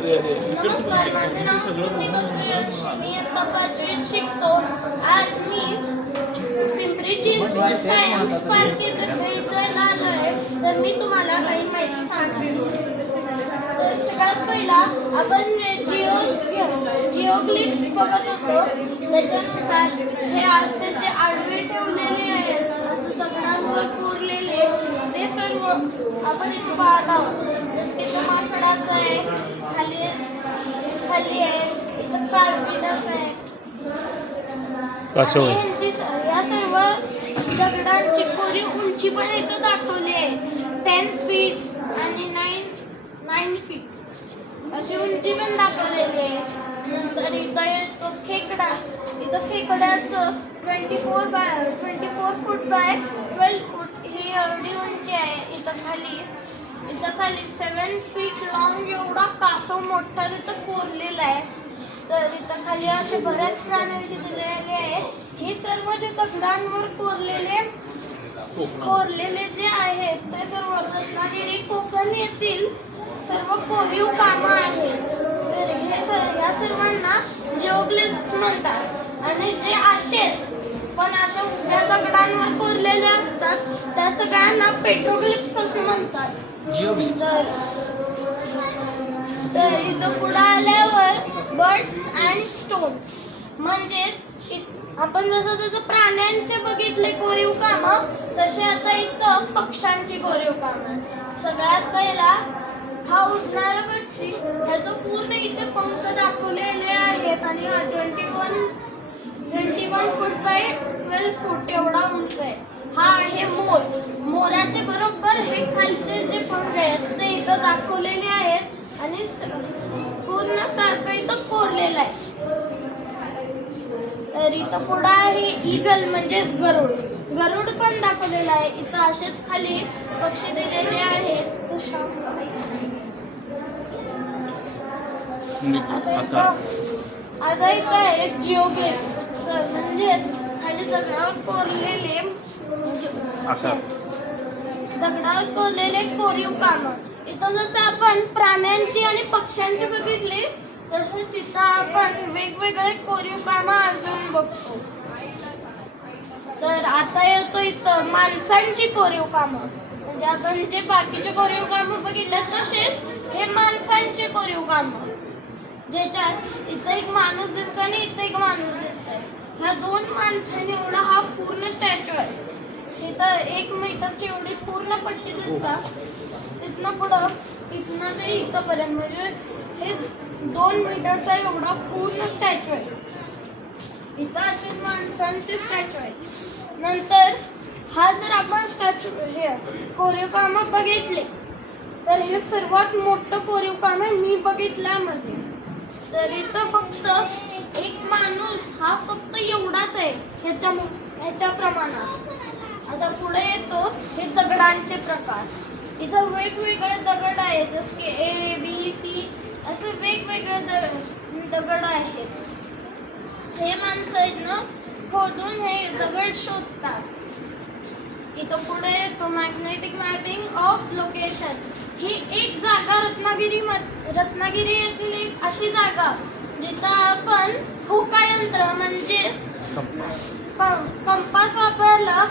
नमस्कार माझे नाव सुयश मी इयत्ता पाचवीत शिकतो. आज मी पिंपरी चिंचवड सायन्स पार्क येथे भेट द्यायला आलो आहे तर मी तुम्हाला काही माहिती सांगणार तर सगळ्यात पहिला आपण जे जिओ जिओग्लिफ्स बघत होतो त्याच्यानुसार हे असे जे आडवे ठेवलेले आहेत असं दगडांवर कोरलेले ते सर्व आपण इथे पाहत आहोत. जसं की माकडाचा आहे खाली खाली आहे इथं काळवीटाचं आहे. आणि ह्यांची स- या सर्व दगडांची कोरी उंची पण इथं दाखवली आहे. टेन फीट आणि नाईन नाईन फीट अशी उंची पण दाखवलेली आहे. नंतर इथं येतो खेकडा. इथं खेकड्याचं twenty four by twenty four foot by twelve foot ही एवढी उंची आहे इथं खाली. इथं खाली सेवन फीट लॉंग एवढा कासव मोठा तिथं कोरलेला आहे. तर इथं खाली असे बऱ्याच प्राण्यांची दिलेले आहे हे सर्व जे दगडांवर कोरलेले कोरलेले जे आहेत ते सर्व रत्नागिरी कोकण येथील सर्व कोरीव कामं आहेत. तर हे सर्व या सर्वांना जिओग्लिफ्स म्हणतात. आणि जे असेच पण अशा उभ्या दगडांवर कोरलेले असतात त्या सगळ्यांना पेट्रोग्लिफ्स असे म्हणतात. तर तर इथं पुढे आल्यावर बर्ड्स अँड स्टोन्स म्हणजेच आपण जसं जसं प्राण्यांचे बघितले कोरीव कामं तसे आता इथं पक्ष्यांची कोरीव कामं. सगळ्यात पहिला हा उडणारा पक्षी ह्याचं पूर्ण इथे पंख दाखवलेले आहेत आणि हा twenty one one foot by twelve foot एवढा उंच आहे. हा आहे मोर. मोराचे बरोबर हे खालचे जे पंख आहेत ते इथं दाखवलेले आहेत आणि पूर्ण सारखं इथं कोरलेलं आहे. तर इथं पुढं आहे इगल म्हणजेच गरुड. गरुड पण दाखवलेलं आहे. इथं असेच खाली पक्षी दिलेले आहेत. तो शाम आता इथं आहे जिओग्लिप्स म्हणजेच खाली दगडावर कोरलेले आकार. दगडावर कोरलेले कोरीव कामं. इथं जसं आपण प्राण्यांची आणि पक्ष्यांची बघितली तसंच इथं आपण वेगवेगळे कोरीव कामं अजून बघतो. तर आता येतो इथं माणसांची कोरीव कामं. म्हणजे आपण जे बाकीचे कोरीव कामं बघितले तसेच हे माणसांचे कोरीव कामं. ज्याच्यात इथं एक माणूस दिसतो आणि इथं एक माणूस ह्या दोन माणसांनी एवढा हा पूर्ण स्टॅच्यू आहे. इथं एक मीटरची एवढी पूर्ण पट्टी दिसतात. तिथनं पुढं इथनं ते इथंपर्यंत. म्हणजे हे दोन मीटरचा एवढा पूर्ण स्टॅच्यू आहे. इथं असे माणसांचे स्टॅच्यू आहेत. नंतर हा जर आपण स्टॅच्यू हे कोरीव कामं बघितले तर हे सर्वात मोठं कोरीव काम आहे मी बघितल्यामध्ये. तर इथं फक्त एक माणूस हा फक्त एवढाच आहे ह्याच्या ह्याच्या प्रमाणात. आता पुढे येतो हे दगडांचे प्रकार. इथं वेगवेगळे दगड आहेत जसं की ए बी सी असे वेगवेगळे दगड दगड आहेत. हे माणसं आहेत ना खोदून हे दगड शोधतात. इथं पुढे येतो मॅग्नेटिक मॅपिंग ऑफ लोकेशन ही एक जागा रत्नागिरी रत्नागिरी येथील अशी जागा जिथं आपण हुका यंत्र म्हणजेच कंपास. वापरला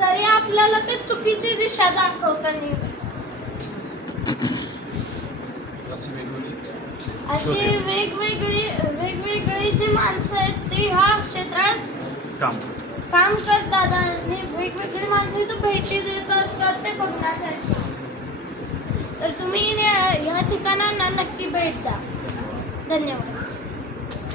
तरी आपल्याला ते चुकीची दिशा दाखवता नाही अशी वेगवेगळी. वेगवेगळी जी माणसं आहेत ती ह्या क्षेत्रात काम. काम करतात आणि वेगवेगळी माणसं इथं भेटी देत असतात ते बघण्यासाठी तर तुम्ही या- या ठिकाणांना नक्की भेट द्या. धन्यवाद.